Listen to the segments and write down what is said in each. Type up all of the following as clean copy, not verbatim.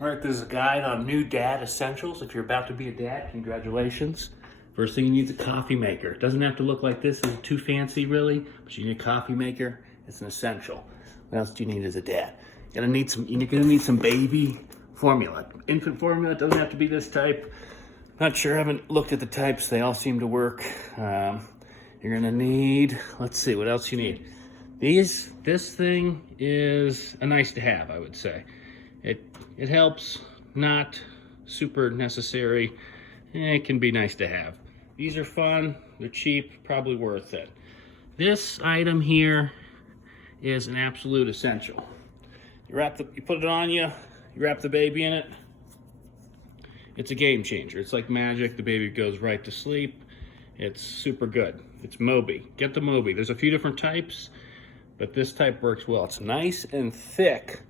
All right, this is a guide on new dad essentials. If you're about to be a dad, congratulations. First thing you need is a coffee maker. It doesn't have to look like this, it's too fancy really, but you need a coffee maker. It's an essential. What else do you need as a dad? You're gonna need some baby formula. Infant formula doesn't have to be this type. Not sure, I haven't looked at the types. They all seem to work. You're gonna need, let's see, what else you need. This thing is a nice to have, I would say. It helps, not super necessary. It can be nice to have. These are fun, they're cheap, probably worth it. This item here is an absolute essential. You put it on you wrap the baby in it. It's a game changer. It's like magic. The baby goes right to sleep. It's super good. It's Moby. Get the Moby. There's a few different types, but this type works well. It's nice and thick,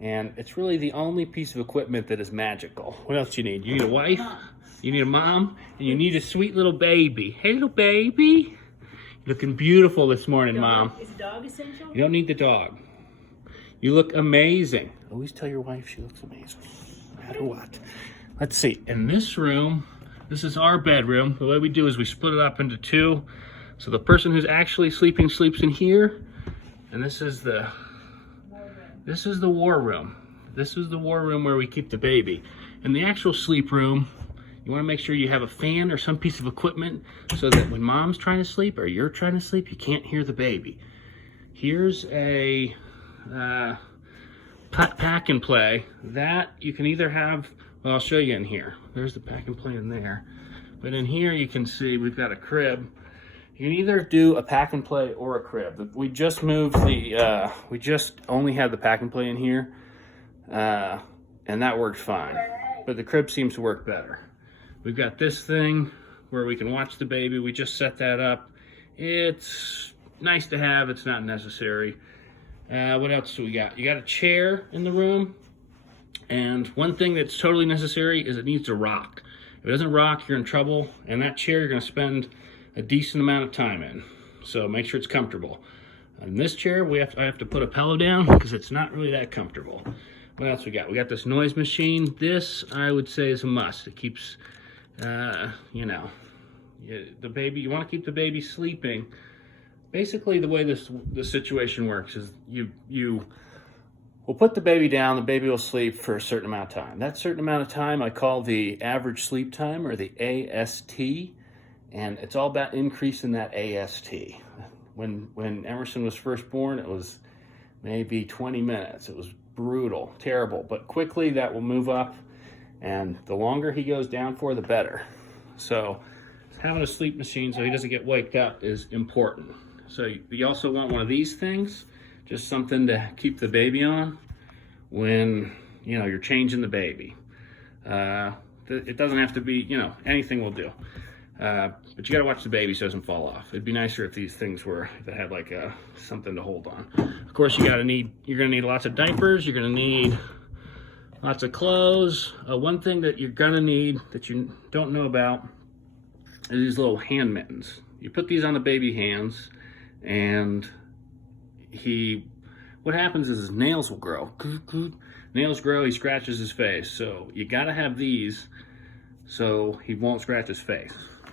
and it's really the only piece of equipment that is magical. What else do you need? You need a wife, you need a mom, and you need a sweet little baby. Hey, little baby. You're looking beautiful this morning, Mom. Is the dog essential? You don't need the dog. You look amazing. Always tell your wife she looks amazing, no matter what. Let's see, in this room, this is our bedroom. The way we do is we split it up into two. So the person who's actually sleeping sleeps in here, and this is the war room. This is the war room where we keep the baby. In the actual sleep room, you want to make sure you have a fan or some piece of equipment so that when mom's trying to sleep or you're trying to sleep, you can't hear the baby. Here's a pack and play that you can either have. Well, I'll show you in here. There's the pack and play in there. But in here you can see we've got a crib. You can either do a pack and play or a crib. We just moved we just only had the pack and play in here, and that worked fine. But the crib seems to work better. We've got this thing where we can watch the baby. We just set that up. It's nice to have, it's not necessary. What else do we got? You got a chair in the room. And one thing that's totally necessary is it needs to rock. If it doesn't rock, you're in trouble. And that chair you're gonna spend a decent amount of time in. So make sure it's comfortable. On this chair, I have to put a pillow down because it's not really that comfortable. What else we got? We got this noise machine. This, I would say, is a must. It keeps, the baby, you wanna keep the baby sleeping. Basically, the way this situation works is we'll put the baby down, the baby will sleep for a certain amount of time. That certain amount of time I call the average sleep time, or the AST, and it's all about increasing that AST. When Emerson was first born, it was maybe 20 minutes. It was brutal, terrible, but quickly that will move up, and the longer he goes down for, the better. So having a sleep machine so he doesn't get waked up is important. So you also want one of these things, just something to keep the baby on when you're changing the baby. It doesn't have to be, anything will do. But you gotta watch the baby so it doesn't fall off. It'd be nicer if these things had like something to hold on. Of course, you're gonna need lots of diapers. You're gonna need lots of clothes. One thing that you're gonna need that you don't know about is these little hand mittens. You put these on the baby hands, and what happens is his nails will grow. Nails grow, he scratches his face. So you gotta have these so he won't scratch his face.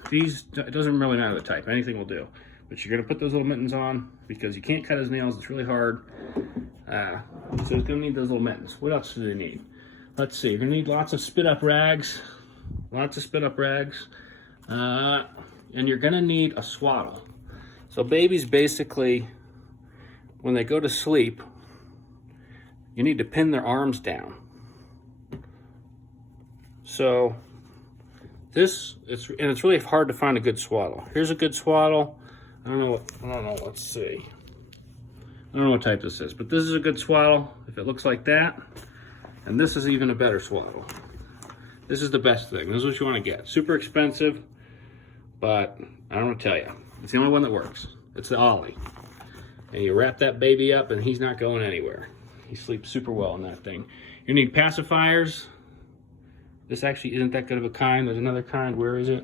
These, it doesn't really matter the type, anything will do. But you're gonna put those little mittens on because you can't cut his nails, it's really hard. So he's gonna need those little mittens. What else do they need? Let's see, you're gonna need lots of spit up rags. And you're gonna need a swaddle. So babies basically, when they go to sleep, you need to pin their arms down. So it's really hard to find a good swaddle. Here's a good swaddle. I don't know, let's see. I don't know what type this is, but this is a good swaddle if it looks like that. And this is even a better swaddle. This is the best thing. This is what you want to get. Super expensive, but I don't want to tell you. It's the only one that works. It's the Ollie. And you wrap that baby up and he's not going anywhere. He sleeps super well in that thing. You need pacifiers. This actually isn't that good of a kind. There's another kind. Where is it?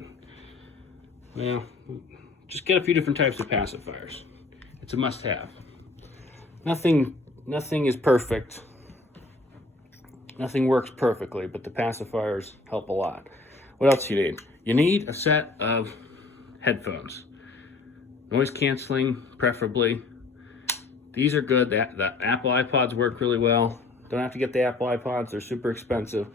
Well, just get a few different types of pacifiers. It's a must-have. Nothing is perfect, Nothing works perfectly, but the pacifiers help a lot. What else you need? You need a set of headphones. Noise canceling, preferably. These are good. The Apple iPods work really well. Don't have to get the Apple iPods. They're super expensive.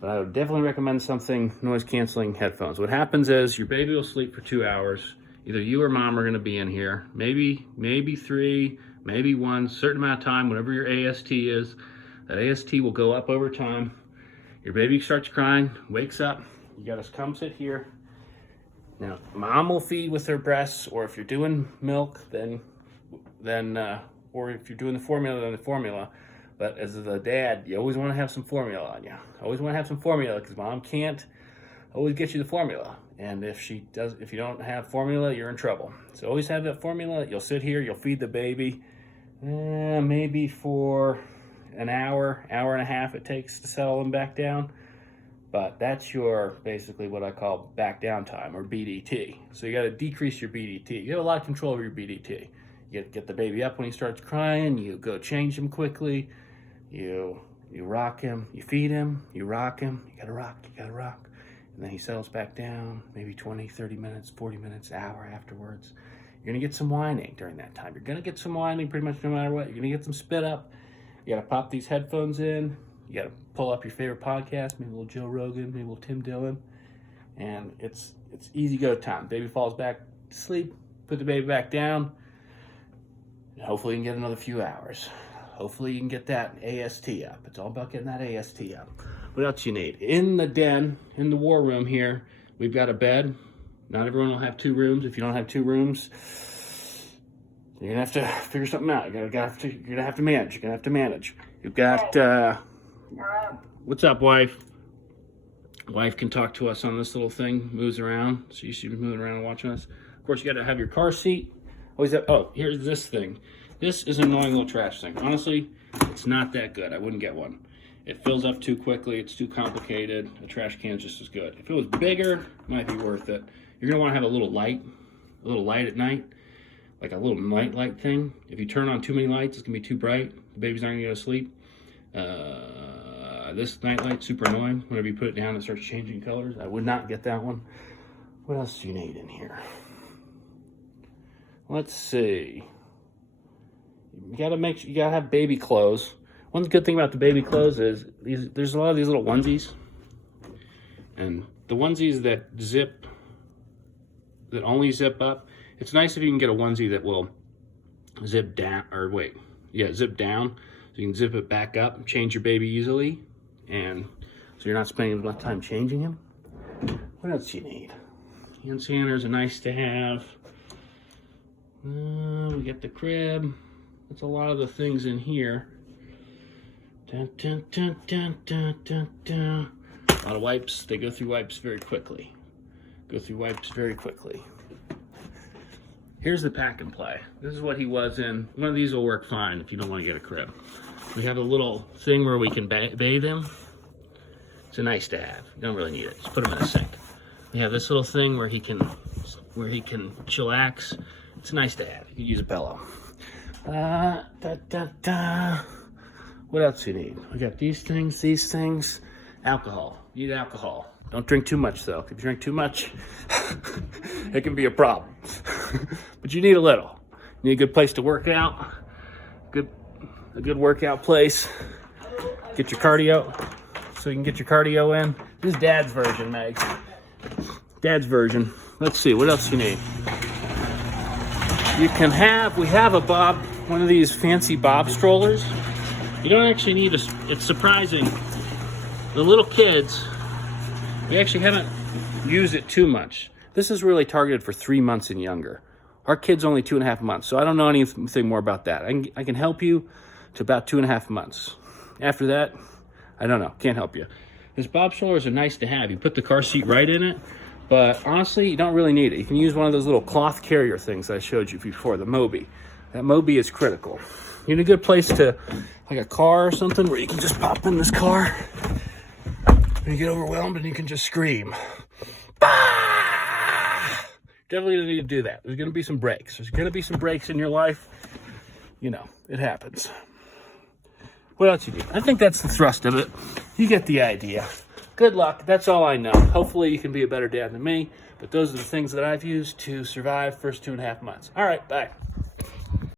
But I would definitely recommend something noise canceling headphones. What happens is your baby will sleep for 2 hours. Either you or mom are going to be in here. Maybe 3, maybe 1, certain amount of time, whatever your AST is. That AST will go up over time. Your baby starts crying, wakes up. You got to come sit here. Now, mom will feed with her breasts, or if you're doing milk, then or if you're doing the formula, then the formula. But as the dad, you always want to have some formula on you. Always want to have some formula because mom can't always get you the formula. And if you don't have formula, you're in trouble. So always have that formula. You'll sit here, you'll feed the baby, maybe for an hour and a half it takes to settle them back down. But that's your, basically what I call back down time, or BDT. So you got to decrease your BDT. You have a lot of control over your BDT. You get the baby up when he starts crying, you go change him quickly, you rock him, you feed him, you rock him, you gotta rock, and then he settles back down, maybe 20, 30 minutes, 40 minutes, hour afterwards. You're gonna get some whining during that time. You're gonna get some whining pretty much no matter what. You're gonna get some spit up. You gotta pop these headphones in, you gotta pull up your favorite podcast, maybe a little Joe Rogan, maybe a little Tim Dillon, and it's easy go time. Baby falls back to sleep, put the baby back down, and hopefully you can get another few hours. Hopefully you can get that AST up. It's all about getting that AST up. What else you need? In the den, in the war room here, we've got a bed. Not everyone will have 2 rooms. If you don't have 2 rooms, you're gonna have to figure something out. You're gonna have to manage. You've got what's up, wife? Wife can talk to us on this little thing, moves around. So you should be moving around and watching us. Of course, you gotta have your car seat. Always have, here's this thing. This is an annoying little trash thing. Honestly, it's not that good. I wouldn't get one. It fills up too quickly. It's too complicated. A trash can is just as good. If it was bigger, it might be worth it. You're gonna want to have a little light at night, like a little night light thing. If you turn on too many lights, it's gonna be too bright. The baby's not gonna go to sleep. This night light, super annoying. Whenever you put it down, it starts changing colors. I would not get that one. What else do you need in here? Let's see. You gotta have baby clothes. One good thing about the baby clothes is there's a lot of these little onesies, and the onesies that only zip up. It's nice if you can get a onesie that will zip down, zip down, so you can zip it back up, change your baby easily, and so you're not spending a lot of time changing him. What else do you need? Hand sanders are nice to have. We got the crib. That's a lot of the things in here. Dun, dun, dun, dun, dun, dun, dun. A lot of wipes. They go through wipes very quickly. Here's the pack and play. This is what he was in. One of these will work fine if you don't want to get a crib. We have a little thing where we can bathe him. It's a nice to have. You don't really need it. Just put him in a sink. We have this little thing where he can chillax. It's nice to have. You can use a pillow. What else do you need? We got these things. Alcohol. You need alcohol. Don't drink too much though. If you drink too much, it can be a problem. But you need a little. You need a good place to work out. A good workout place. Get your cardio, so you can get your cardio in. This is Dad's version, Meg. Dad's version. Let's see, what else you need? We have one of these fancy Bob strollers. You don't actually need it's surprising. The little kids, we actually haven't used it too much. This is really targeted for 3 months and younger. Our kid's only 2.5 months, so I don't know anything more about that. I can help you to about 2.5 months. After that, I don't know, can't help you. This Bob strollers are nice to have. You put the car seat right in it, but honestly, you don't really need it. You can use one of those little cloth carrier things I showed you before, the Mobi. That Mobi is critical. You need a good place to, like a car or something, where you can just pop in this car, and you get overwhelmed and you can just scream. Bah! Definitely don't need to do that. There's gonna be some breaks. There's gonna be some breaks in your life. You know, it happens. What else you need? I think that's the thrust of it. You get the idea. Good luck. That's all I know. Hopefully you can be a better dad than me, but those are the things that I've used to survive first 2.5 months. All right, bye.